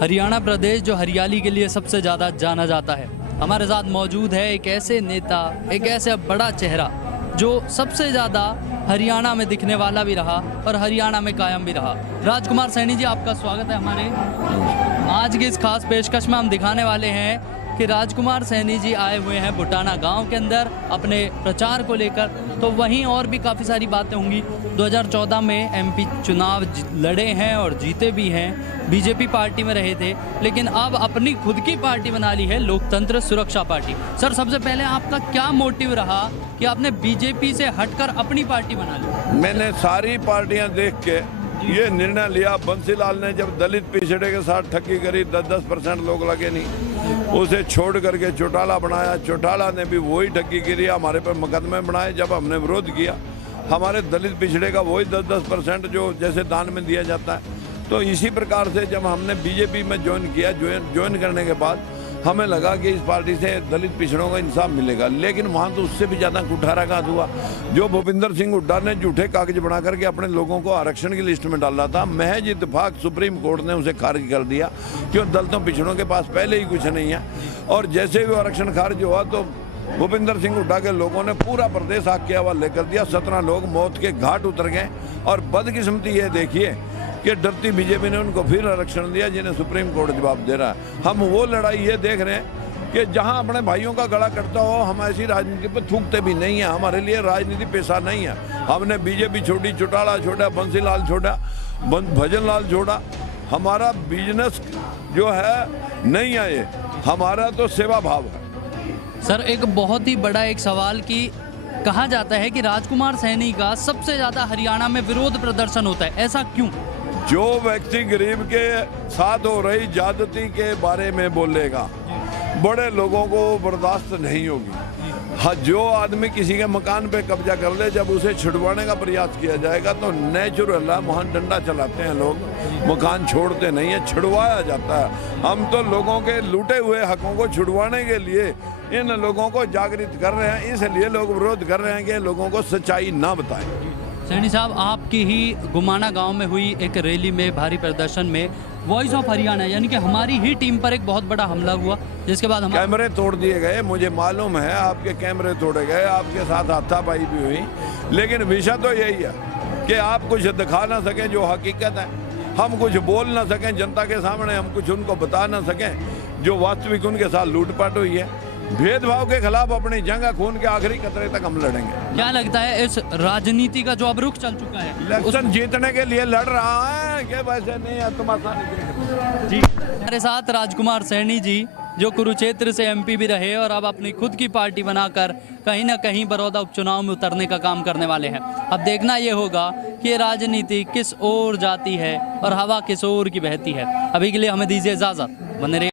हरियाणा प्रदेश जो हरियाली के लिए सबसे ज़्यादा जाना जाता है, हमारे साथ मौजूद है एक ऐसे नेता, एक ऐसे बड़ा चेहरा जो सबसे ज़्यादा हरियाणा में दिखने वाला भी रहा और हरियाणा में कायम भी रहा। राजकुमार सैनी जी, आपका स्वागत है हमारे आज की इस खास पेशकश में। हम दिखाने वाले हैं कि राजकुमार सैनी जी आए हुए हैं बुटाना गांव के अंदर अपने प्रचार को लेकर। तो वहीं और भी काफ़ी सारी बातें होंगी। 2014 में एमपी चुनाव लड़े हैं और जीते भी हैं, बीजेपी पार्टी में रहे थे, लेकिन अब अपनी खुद की पार्टी बना ली है, लोकतंत्र सुरक्षा पार्टी। सर, सबसे पहले आपका क्या मोटिव रहा कि आपने बीजेपी से हटकर अपनी पार्टी बना ली? मैंने सारी पार्टियां देख के ये निर्णय लिया। बंसीलाल ने जब दलित पिछड़े के साथ ठगी करी, 10% लोग लगे नहीं, उसे छोड़ करके चौटाला बनाया। चौटाला ने भी वही ठगी करी, हमारे पर मुकदमे बनाए। जब हमने विरोध किया, हमारे दलित पिछड़े का वही 10% जो जैसे दान में दिया जाता है। तो इसी प्रकार से जब हमने बीजेपी में ज्वाइन किया, ज्वाइन करने के बाद हमें लगा कि इस पार्टी से दलित पिछड़ों का इंसाफ मिलेगा। लेकिन वहाँ तो उससे भी ज़्यादा कुठाराघात हुआ। जो भूपिंदर सिंह हुड्डा ने झूठे कागज बना करके अपने लोगों को आरक्षण की लिस्ट में डाला था, महज इत्तेफाक सुप्रीम कोर्ट ने उसे खारिज कर दिया, क्यों दलितों पिछड़ों के पास पहले ही कुछ नहीं है। और जैसे ही आरक्षण खारिज हुआ तो भूपिंदर सिंह हुड्डा के लोगों ने पूरा प्रदेश आग के हवाले कर दिया। 17 लोग मौत के घाट उतर गए। और बदकिस्मती ये देखिए कि डरती बीजेपी ने उनको फिर आरक्षण दिया, जिन्हें सुप्रीम कोर्ट जवाब दे रहा है। हम वो लड़ाई ये देख रहे हैं कि जहां अपने भाइयों का गला कटता हो, हम ऐसी राजनीति पर थूकते भी नहीं है। हमारे लिए राजनीति पेशा नहीं है। हमने बीजेपी छोड़ी, चौटाला छोड़ा, बंसीलाल छोड़ा, भजनलाल छोड़ा। हमारा बिजनेस जो है नहीं है, ये हमारा तो सेवा भाव है। सर, एक बहुत ही बड़ा एक सवाल कि कहा जाता है कि राजकुमार सैनी का सबसे ज़्यादा हरियाणा में विरोध प्रदर्शन होता है, ऐसा क्यों? जो व्यक्ति गरीब के साथ हो रही ज्यादती के बारे में बोलेगा, बड़े लोगों को बर्दाश्त नहीं होगी। हाँ, जो आदमी किसी के मकान पे कब्जा कर ले, जब उसे छुड़वाने का प्रयास किया जाएगा तो नेचुरल है, वहाँ डंडा चलाते हैं लोग, मकान छोड़ते नहीं है, छुड़वाया जाता है। हम तो लोगों के लूटे हुए हकों को छुड़वाने के लिए इन लोगों को जागृत कर रहे हैं। इसलिए लोग विरोध कर रहे हैं कि लोगों को सच्चाई ना बताएं। सैनी साहब, आपकी ही गुमाना गांव में हुई एक रैली में, भारी प्रदर्शन में वॉइस ऑफ हरियाणा यानी कि हमारी ही टीम पर एक बहुत बड़ा हमला हुआ, जिसके बाद हम कैमरे तोड़ दिए गए। मुझे मालूम है आपके कैमरे तोड़े गए, आपके साथ हाथापाई भी हुई। लेकिन विषय तो यही है कि आप कुछ दिखा ना सकें जो हकीकत है, हम कुछ बोल ना सकें जनता के सामने, हम कुछ उनको बता ना सकें जो वास्तविक उनके साथ लूटपाट हुई है। भेदभाव के खिलाफ अपनी जंग खून के आखिरी कतरे तक हम लड़ेंगे। क्या लगता है इस राजनीति का जो अब रुख चल चुका है, इलेक्शन जीतने के लिए लड़ रहा है कि वैसे नहीं है? तुम्हारा जी। हमारे साथ राजकुमार सैनी जी, जो कुरुक्षेत्र से एमपी भी रहे और अब अपनी खुद की पार्टी बनाकर कहीं ना कहीं बड़ौदा उपचुनाव में उतरने का काम करने वाले हैं। अब देखना ये होगा कि राजनीति किस ओर जाती है और हवा किस ओर की बहती है। अभी के लिए हमें दीजिए इजाजत। बने रहिए।